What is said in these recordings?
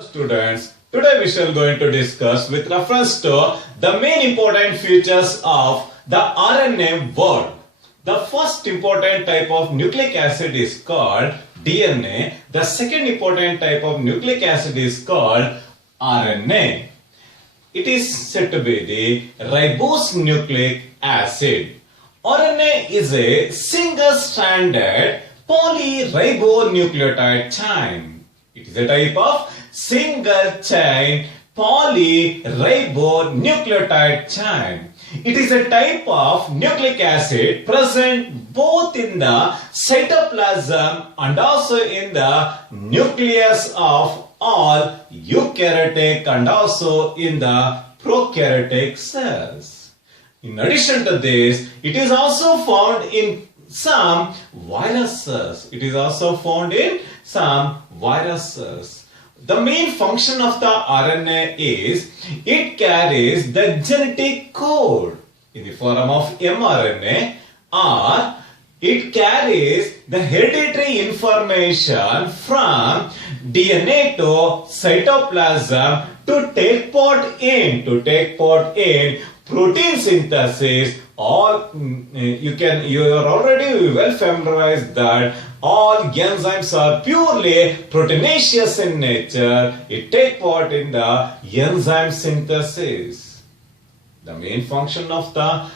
Students, today we shall going to discuss with reference to the main important features of the RNA world. The first important type of nucleic acid is called DNA. The second important type of nucleic acid is called RNA. It is said to be the ribose nucleic acid. RNA is a single-stranded polyribonucleotide chain. It is a type of single-chain polyribonucleotide chain. It is a type of nucleic acid present both in the cytoplasm and also in the nucleus of all eukaryotic and also in the prokaryotic cells. In addition to this, it is also found in some viruses. The main function of the RNA is it carries the genetic code in the form of mRNA, or it carries the hereditary information from DNA to cytoplasm to take part in protein synthesis. You are already well familiarized that all enzymes are purely proteinaceous in nature. It takes part in the enzyme synthesis. The main function of the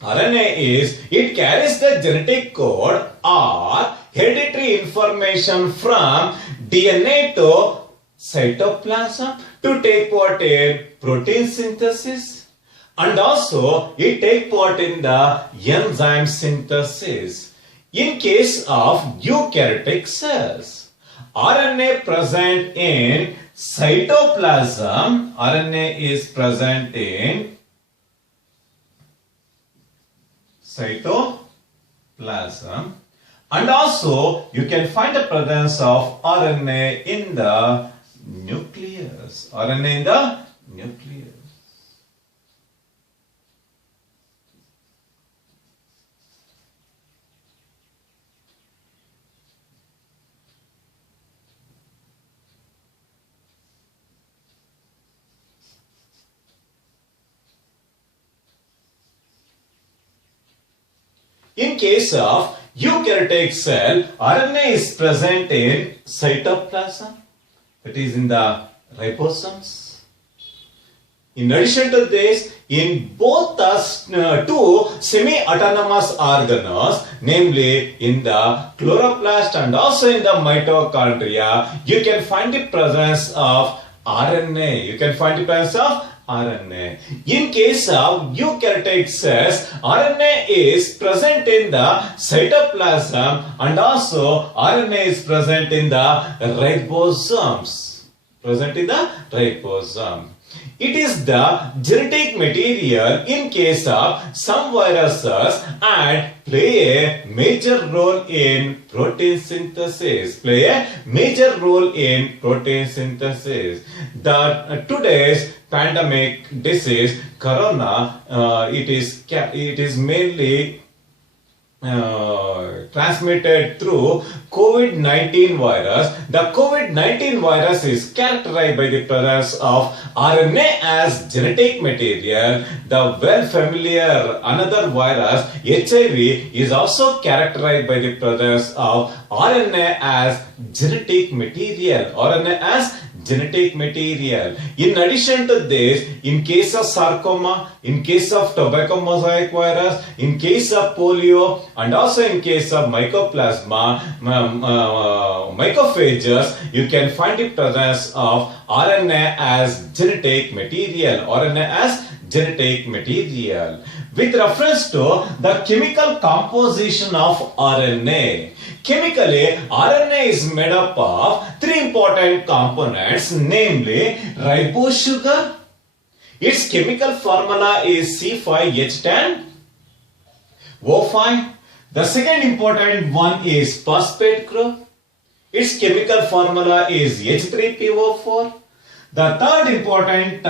RNA is it carries the genetic code or hereditary information from DNA to cytoplasm to take part in protein synthesis. And also, it takes part in the enzyme synthesis. In case of eukaryotic cells, RNA present in cytoplasm. RNA is present in cytoplasm. And also, you can find the presence of RNA in the nucleus. In case of eukaryotic cell, RNA is present in cytoplasm, that is in the ribosomes. In addition to this, in both the two semi-autonomous organelles, namely in the chloroplast and also in the mitochondria, you can find the presence of RNA. In case of eukaryotic cells, RNA is present in the cytoplasm and also RNA is present in the ribosomes. It is the genetic material in case of some viruses and play a major role in protein synthesis. Today's pandemic disease, corona, it is mainly transmitted through COVID-19 virus. The COVID-19 virus is characterized by the presence of RNA as genetic material. The well familiar another virus, HIV, is also characterized by the presence of RNA as genetic material. In addition to this, in case of sarcoma, in case of tobacco mosaic virus, in case of polio, and also in case of mycoplasma, mycophages, you can find the presence of RNA as genetic material. With reference to the chemical composition of RNA. Chemically, RNA is made up of three important components, namely ribose sugar. Its chemical formula is C5H10O5. The second important one is phosphate group. Its chemical formula is H3PO4. The third important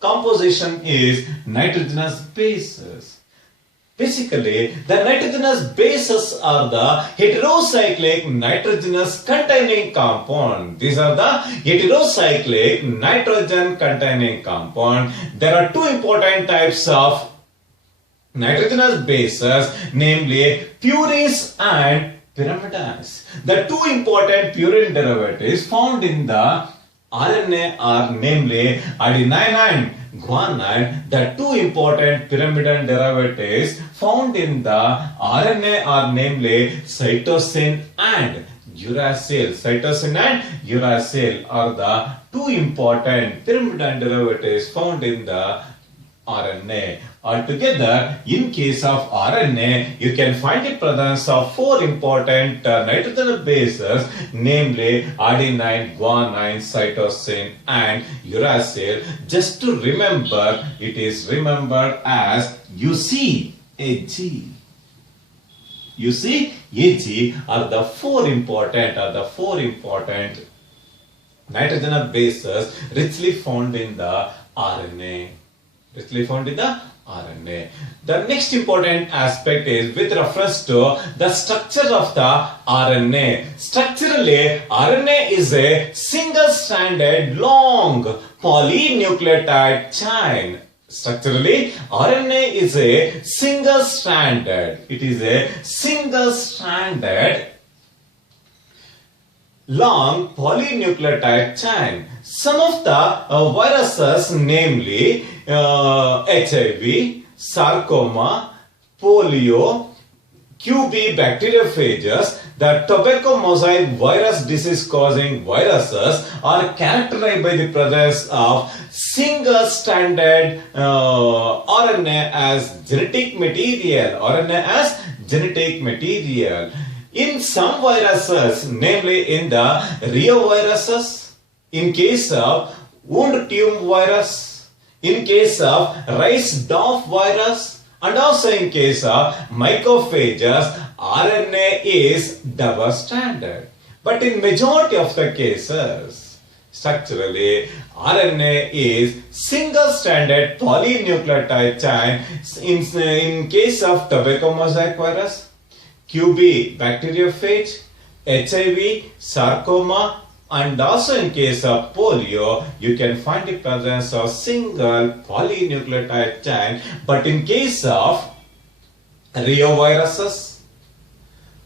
composition is nitrogenous bases. Basically, the nitrogenous bases are the heterocyclic nitrogenous containing compound. These are the heterocyclic nitrogen containing compound. There are two important types of nitrogenous bases, namely purines and pyrimidines. The two important purine derivatives found in the RNA are namely adenine and guanine. The two important pyrimidine derivatives found in the RNA are namely cytosine and uracil. Cytosine and uracil are the two important pyrimidine derivatives found in the RNA. Altogether, in case of RNA, you can find the presence of four important nitrogenous bases, namely adenine, guanine, cytosine, and uracil. Just to remember, it is remembered as UCAG. UCAG are the four important nitrogenous bases richly found in the RNA. The next important aspect is with reference to the structure of the RNA. Structurally, RNA is a single-stranded long polynucleotide chain. Structurally, RNA is a single-stranded. It is a single-stranded long polynucleotide chain. Some of the viruses, namely HIV, sarcoma, polio, QB bacteriophages, the tobacco mosaic virus disease causing viruses are characterized by the presence of single-stranded RNA as genetic material. In some viruses, namely in the reoviruses, in case of wound tumor virus, in case of Rice-Dorf virus, and also in case of mycophages, RNA is double-stranded. But in majority of the cases, structurally, RNA is single-stranded polynucleotide chain. In case of tobacco mosaic virus, QB bacteriophage, HIV, sarcoma, and also in case of polio, you can find the presence of single polynucleotide chain. But in case of reoviruses,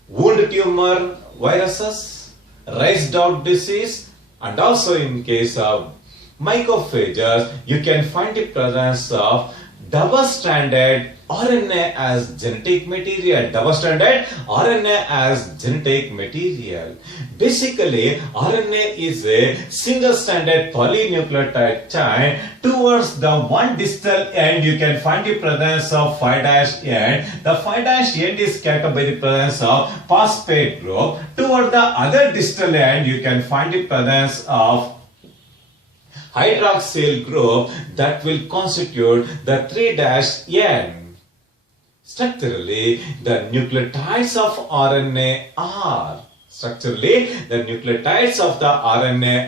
wound tumor viruses, Rice-Dorf disease, and also in case of mycophages, you can find the presence of double-stranded RNA as genetic material. Basically, RNA is a single-stranded polynucleotide chain. Towards the one distal end, you can find the presence of 5' end. The 5' end is scattered by the presence of phosphate group. Toward the other distal end, you can find the presence of hydroxyl group that will constitute the 3' end. Structurally, the nucleotides of RNA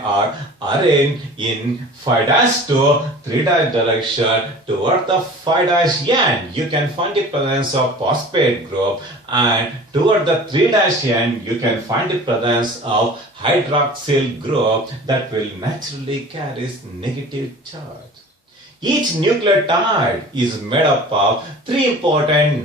are arranged in 5' to 3' direction. Toward the 5' end, you can find the presence of phosphate group, and toward the 3' end, you can find the presence of hydroxyl group that will naturally carry negative charge. Each nucleotide is made up of three important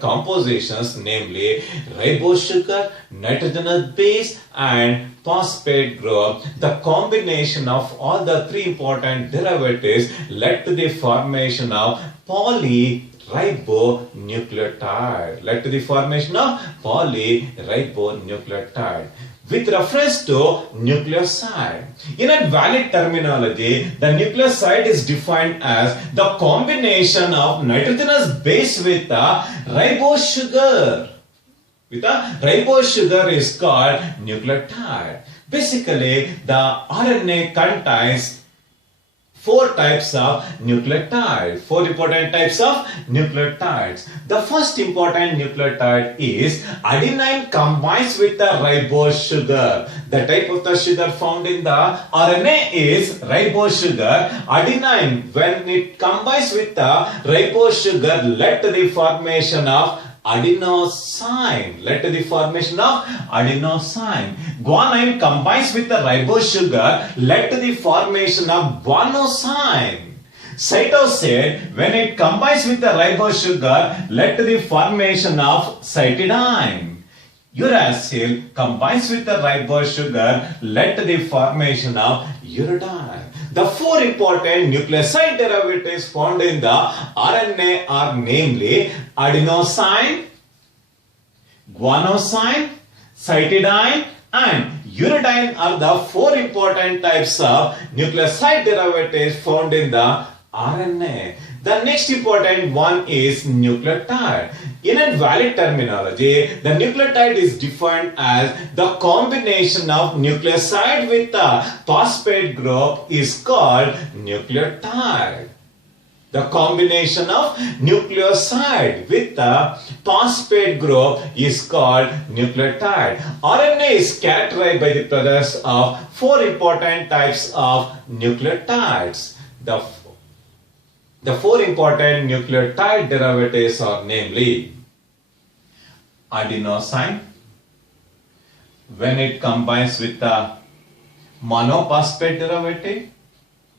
compositions, namely ribose sugar, nitrogenous base, and phosphate group. The combination of all the three important derivatives led to the formation of polyribonucleotide. With reference to nucleoside, in a valid terminology, the nucleoside is defined as the combination of nitrogenous base with a ribose sugar. Is called nucleotide. Basically, the RNA contains four types of nucleotides. Four important types of nucleotides. The first important nucleotide is adenine combines with the ribose sugar. The type of the sugar found in the RNA is ribose sugar. Adenine, when it combines with the ribose sugar, led to the formation of adenosine. Led to the formation of adenosine. Guanine combines with the ribose sugar, led to the formation of guanosine. Cytosine, when it combines with the ribose sugar, led to the formation of cytidine. Uracil combines with the ribose sugar, led to the formation of uridine. The four important nucleoside derivatives found in the RNA are namely adenosine, guanosine, cytidine and uridine are the four important types of nucleoside derivatives found in the RNA. The next important one is nucleotide. In a valid terminology, the nucleotide is defined as the combination of nucleoside with a phosphate group is called nucleotide. The combination of nucleoside with the phosphate group is called nucleotide. RNA is characterized by the presence of four important types of nucleotides. The four important nucleotide derivatives are namely adenosine, when it combines with the monophosphate derivative.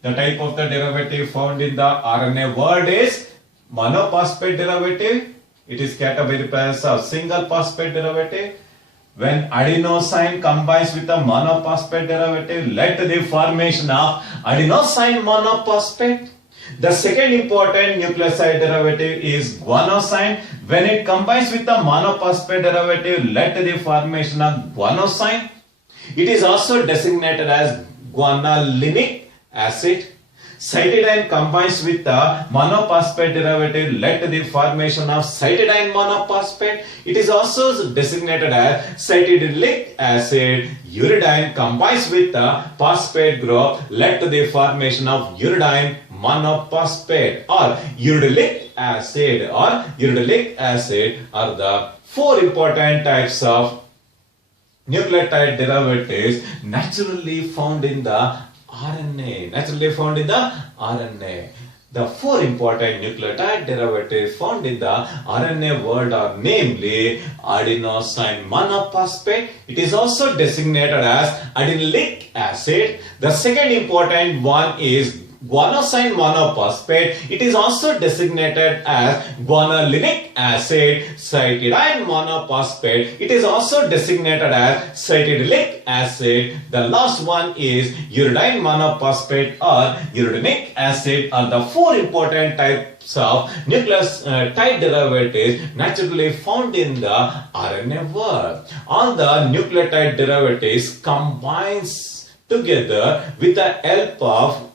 The type of the derivative found in the RNA world is monophosphate derivative. It is characterized by the presence of single phosphate derivative. When adenosine combines with the monophosphate derivative, led to the formation of adenosine monophosphate. The second important nucleoside derivative is guanosine. When it combines with the monophosphate derivative, led to the formation of guanosine. It is also designated as guanylinic acid. Cytidine combines with the monophosphate derivative, led to the formation of cytidine monophosphate. It is also designated as cytidinic acid. Uridine combines with the phosphate group, led to the formation of uridine monophosphate or uridylic acid are the four important types of nucleotide derivatives naturally found in the RNA. The four important nucleotide derivatives found in the RNA world are namely adenosine monophosphate. It is also designated as adenylic acid. The second important one is guanosine monophosphate. It is also designated as guanylinic acid. Cytidine monophosphate. It is also designated as cytidylic acid. The last one is uridine monophosphate or uridynic acid are the four important types of nucleotide derivatives naturally found in the RNA world. All the nucleotide derivatives combines together with the help of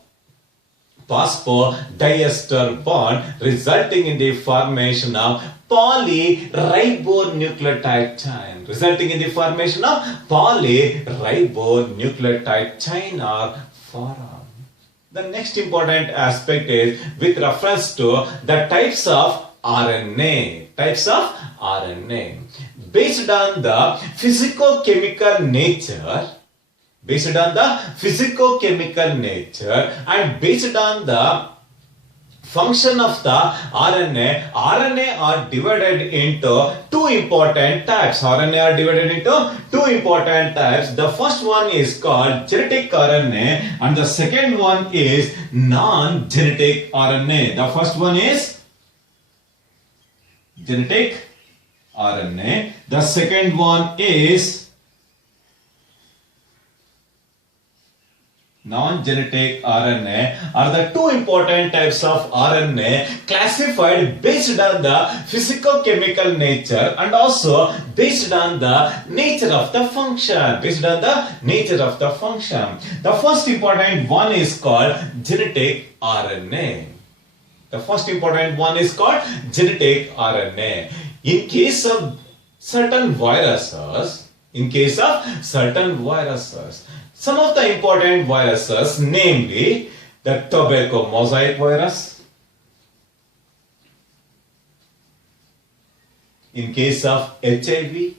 phosphodiester bond, resulting in the formation of polyribonucleotide chain. Or form. The next important aspect is with reference to the types of RNA. Based on the physicochemical nature and based on the function of the RNA are divided into two important types. The first one is called genetic RNA and the second one is non-genetic RNA. The first one is genetic RNA. The second one is non-genetic RNA are the two important types of RNA classified based on the physicochemical nature and also based on the nature of the function. The first important one is called genetic RNA. In case of certain viruses, some of the important viruses, namely the tobacco mosaic virus. In case of HIV,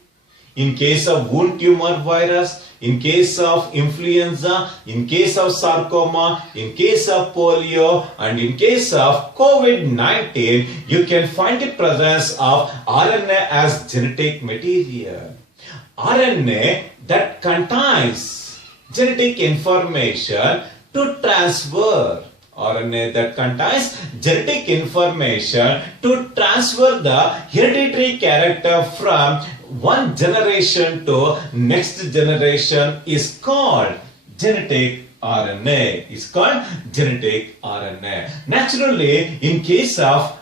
in case of wound tumor virus, in case of influenza, in case of sarcoma, in case of polio, and in case of COVID-19, you can find the presence of RNA as genetic material. RNA that contains genetic information to transfer. RNA that contains genetic information to transfer the hereditary character from one generation to next generation is called genetic RNA. Is called genetic RNA. Naturally, in case of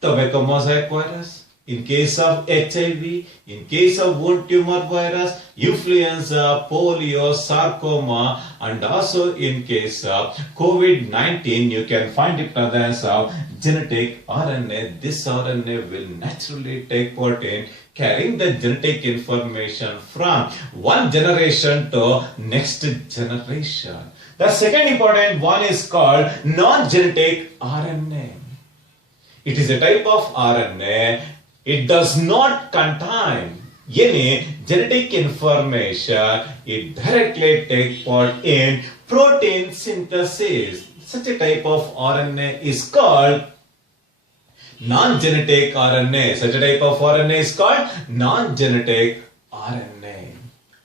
tobacco mosaic virus, in case of HIV, in case of wound tumor virus, influenza, polio, sarcoma, and also in case of COVID-19, you can find the presence of genetic RNA. This RNA will naturally take part in carrying the genetic information from one generation to next generation. The second important one is called non-genetic RNA. It is a type of RNA. It does not contain any genetic information. It directly takes part in protein synthesis. Such a type of RNA is called non-genetic RNA. Such a type of RNA is called non-genetic RNA.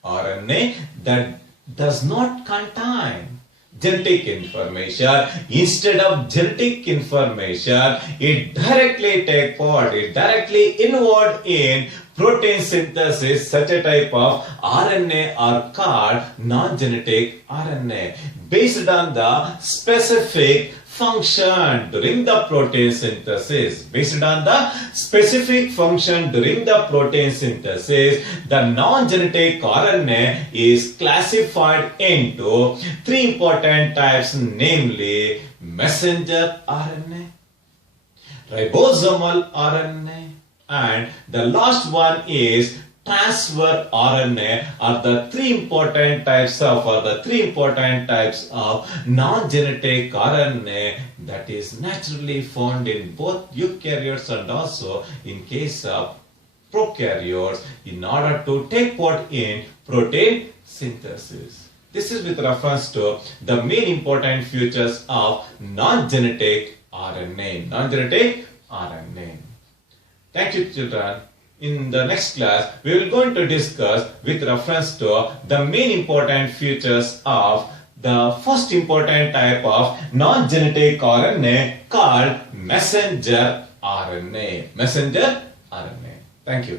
RNA that does not contain genetic information. Instead of genetic information, it directly take part, it directly involved in protein synthesis. Such a type of RNA are called non-genetic RNA. Based on the specific function during the protein synthesis. Based on the specific function during the protein synthesis, the non-genetic RNA is classified into three important types, namely messenger RNA, ribosomal RNA, and the last one is transfer RNA. Are the three important types of non-genetic RNA that is naturally found in both eukaryotes and also in case of prokaryotes in order to take part in protein synthesis. This is with reference to the main important features of non-genetic RNA. Non-genetic RNA. Thank you, children. In the next class, we will going to discuss with reference to the main important features of the first important type of non-genetic RNA called messenger RNA. Messenger RNA. Thank you.